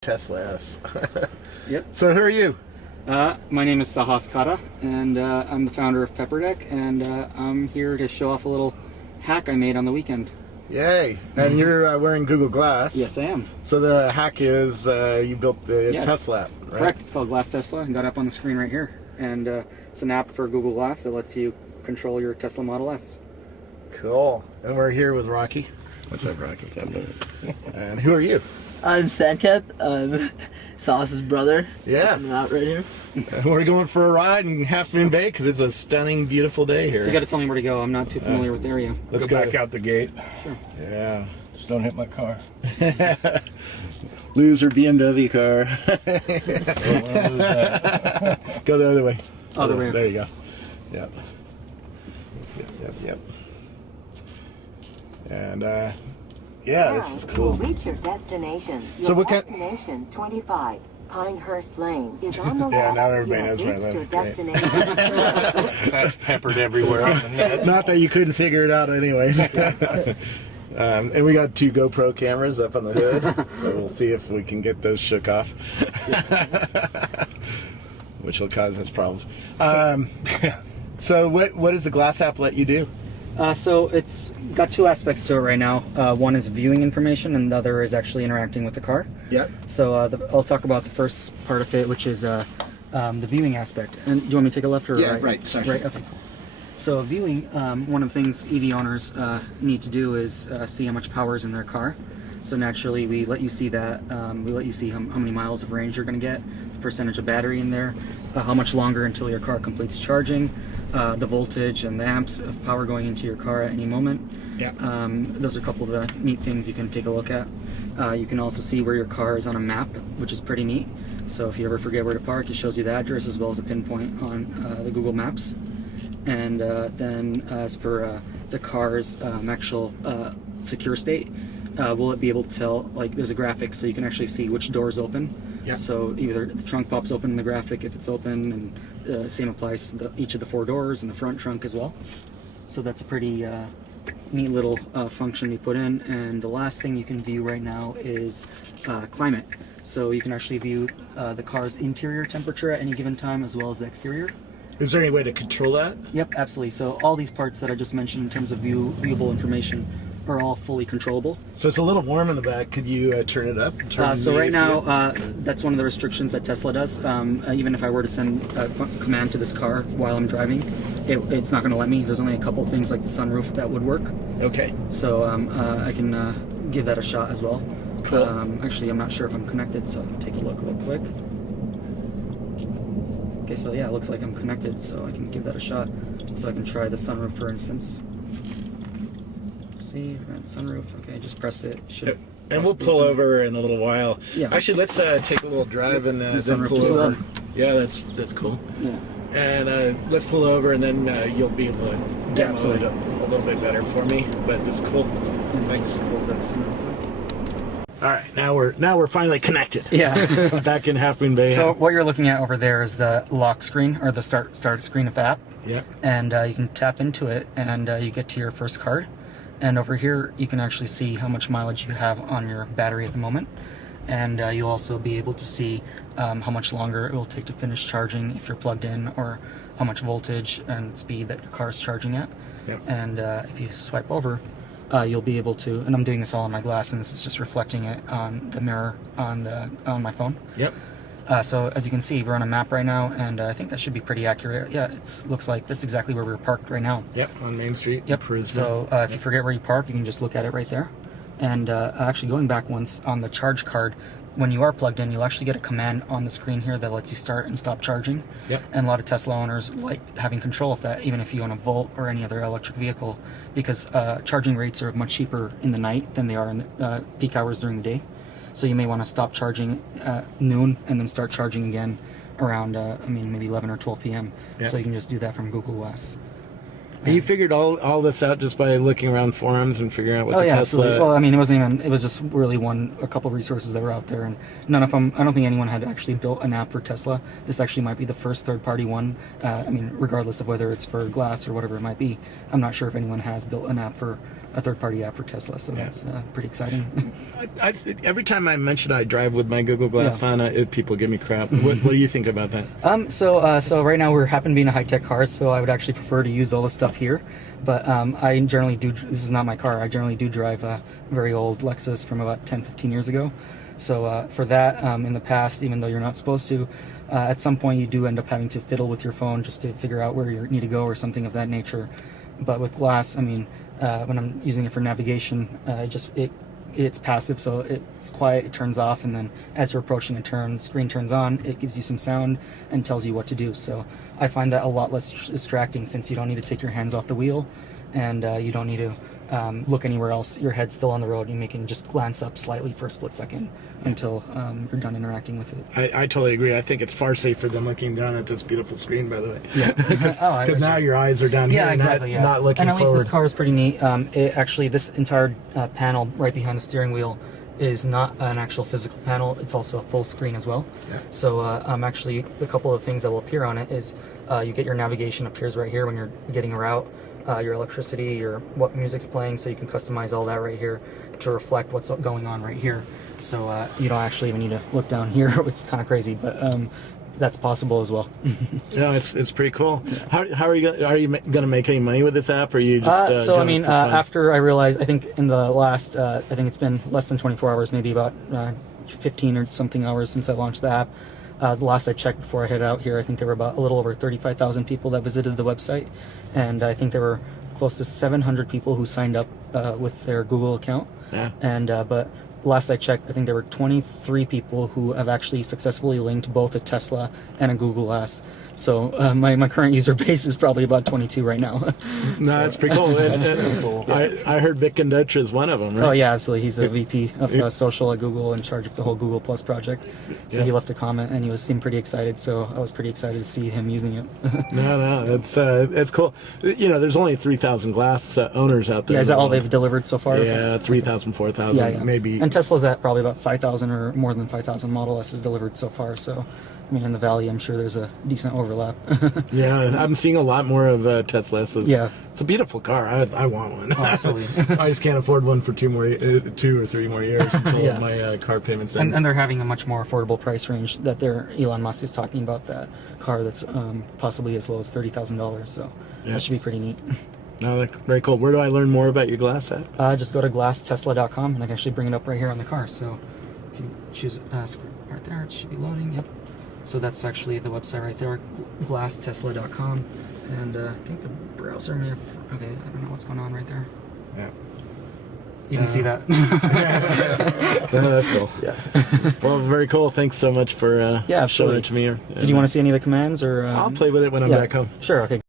Tesla S. Yep. So who are you? My name is Sahas Katta, and I'm the founder of Pepperdeck, and I'm here to show off a little hack I made on the weekend. Yay! And you're wearing Google Glass. Yes, I am. So the hack is you built the Tesla app, right? Correct. It's called Glass Tesla, and got up on the screen right here. And it's an app for Google Glass that lets you control your Tesla Model S. Cool. And we're here with Rocky. What's up, Rocky? What's up, And who are you? I'm Sandcat. I'm Sauce's brother. Yeah. I'm out right here. We're going for a ride in Half Moon Bay because it's a stunning, beautiful day here. So you got to tell me where to go. I'm not too familiar with the area. Let's go back out the gate. Sure. Yeah. Just don't hit my car. Loser BMW car. Go the other way. Other way. There you go. Yep. Yep. And yeah, this is cool. Reach your destination. So what kind? Destination 25 Pinehurst Lane is on the left. Yeah, now everybody knows You where I have live. reached your Great. destination. That's peppered everywhere on the net. Not that you couldn't figure it out anyway. And we got 2 GoPro cameras up on the hood, so we'll see if we can get those shook off, which will cause us problems. So what does the Glass app let you do? So it's got 2 aspects to it right now. One is viewing information, and the other is actually interacting with the car. Yep. So I'll talk about the first part of it, which is the viewing aspect. And do you want me to take a left or Yeah, right? right, sorry. Right, okay. So viewing, one of the things EV owners need to do is see how much power is in their car. So naturally, we let you see that. We let you see how many miles of range you're going to get, the percentage of battery in there, how much longer until your car completes charging, the voltage and the amps of power going into your car at any moment. Yeah. Those are a couple of the neat things you can take a look at. You can also see where your car is on a map, which is pretty neat. So if you ever forget where to park, it shows you the address as well as a pinpoint on the Google Maps. And then as for the car's actual secure state, will it be able to tell, like there's a graphic so you can actually see which door is open. Yep. So either the trunk pops open in the graphic if it's open, and same applies to each of the 4 doors and the front trunk as well. So that's a pretty neat little function we put in. And the last thing you can view right now is climate. So you can actually view the car's interior temperature at any given time as well as the exterior. Is there any way to control that? Yep, absolutely. So all these parts that I just mentioned in terms of viewable information are all fully controllable. So it's a little warm in the back. Could you turn it up? So right now, that's one of the restrictions that Tesla does. Even if I were to send a command to this car while I'm driving, it's not going to let me. There's only a couple things like the sunroof that would work. Okay. So I can give that a shot as well. Cool. Actually, I'm not sure if I'm connected, so I'll take a look real quick. Okay, so yeah, it looks like I'm connected, so I can give that a shot. So I can try the sunroof, for instance. See, right, sunroof. Okay, just press it. Yep. And we'll pull over in a little while. Yeah. Actually, let's take a little drive and then sunroof pull just over. up. Yeah, that's cool. Yeah. And let's pull over, and then you'll be able to demo absolutely. it a little bit better for me. But that's cool. Thanks. Close that sunroof. All right, now we're finally connected. Yeah. Back in Half Moon Bay. So what you're looking at over there is the lock screen, or the start screen of the app. Yeah. And you can tap into it, and you get to your first card. And over here, you can actually see how much mileage you have on your battery at the moment. And you'll also be able to see how much longer it will take to finish charging if you're plugged in, or how much voltage and speed that your car is charging at. Yep. And if you swipe over, you'll be able to, and I'm doing this all on my glass, and this is just reflecting it on the mirror on my phone. Yep. So as you can see, we're on a map right now, and I think that should be pretty accurate. Yeah, it looks like that's exactly where we're parked right now. Yep. On Main Street. Yep. Prisma. So if you forget where you park, you can just look at it right there. And actually going back once on the charge card, when you are plugged in, you'll actually get a command on the screen here that lets you start and stop charging. Yep. And a lot of Tesla owners like having control of that, even if you own a Volt or any other electric vehicle, because charging rates are much cheaper in the night than they are in the peak hours during the day. So you may want to stop charging at noon and then start charging again around, maybe 11 or 12 p.m. Yep. So you can just do that from Google Glass. And you figured all this out just by looking around forums and figuring out what the Tesla... Absolutely. Well, it wasn't even, it was just really a couple of resources that were out there, and none of them, I don't think anyone had actually built an app for Tesla. This actually might be the first third-party one. Regardless of whether it's for Glass or whatever it might be, I'm not sure if anyone has built an app for a third-party app for Tesla, so that's pretty exciting. Every time I mention I drive with my Google Glass on, people give me crap. What do you think about that? So right now we happen to be in a high-tech car, so I would actually prefer to use all the stuff here. But I generally do. This is not my car. I generally do drive a very old Lexus from about 10-15 years ago. So for that, in the past, even though you're not supposed to, at some point you do end up having to fiddle with your phone just to figure out where you need to go or something of that nature. But with Glass, I mean, when I'm using it for navigation, it's passive, so it's quiet, it turns off, and then as you're approaching a turn, the screen turns on, it gives you some sound and tells you what to do. So I find that a lot less distracting, since you don't need to take your hands off the wheel, and you don't need to look anywhere else. Your head's still on the road, and you can just glance up slightly for a split second until you're done interacting with it. I totally agree. I think it's far safer than looking down at this beautiful screen, by the way. Yeah. Because now your eyes are down here, exactly, not looking and at least forward. this car is pretty neat. This entire panel right behind the steering wheel is not an actual physical panel. It's also a full screen as well. Yeah. So actually, a couple of things that will appear on it is you get your navigation appears right here when you're getting a route. Your electricity, what music's playing, so you can customize all that right here to reflect what's going on right here. So you don't actually even need to look down here, which is kind of crazy, but that's possible as well. Yeah, it's pretty cool. Yeah. How are you gonna make any money with this app, or are you just so I mean, after I realized, I think in the last I think it's been less than 24 hours, maybe about 15 or something hours since I launched the app. The last I checked before I headed out here, I think there were about a little over 35,000 people that visited the website, and I think there were close to 700 people who signed up with their Google account. Yeah. And but last I checked, I think there were 23 people who have actually successfully linked both a Tesla and a Google Glass. So my current user base is probably about 22 right now. No, that's pretty cool. Cool. I heard Vic Gundotra is one of them, right? Oh yeah, absolutely. He's the VP of social at Google, in charge of the whole Google Plus project. So he left a comment, and he seemed pretty excited. So I was pretty excited to see him using it. No, it's cool. You know, there's only 3,000 Glass owners out there. Yeah, is that all they've delivered so far? Yeah, 3,000, 4,000, maybe. And Tesla's at probably about 5,000 or more than 5,000 Model S is delivered so far. So, I mean, in the Valley, I'm sure there's a decent overlap. Yeah, I'm seeing a lot more of Tesla S's. Yeah. It's a beautiful car. I want one. Oh, absolutely. I just can't afford one for 2 or 3 more years until my car payments end. And they're having a much more affordable price range that Elon Musk is talking about, that car that's possibly as low as $30,000. So that should be pretty neat. No, very cool. Where do I learn more about your Glass app? Just go to glasstesla.com, and I can actually bring it up right here on the car. So if you choose right there, it should be loading. Yep. So that's actually the website right there, glasstesla.com. And I think the browser may have... Okay, I don't know what's going on right there. Yeah. You can see that. No, that's cool. Yeah. Well, very cool. Thanks so much for showing it to me. Did you want to see any of the commands? Or I'll play with it when I'm back home. Sure, okay.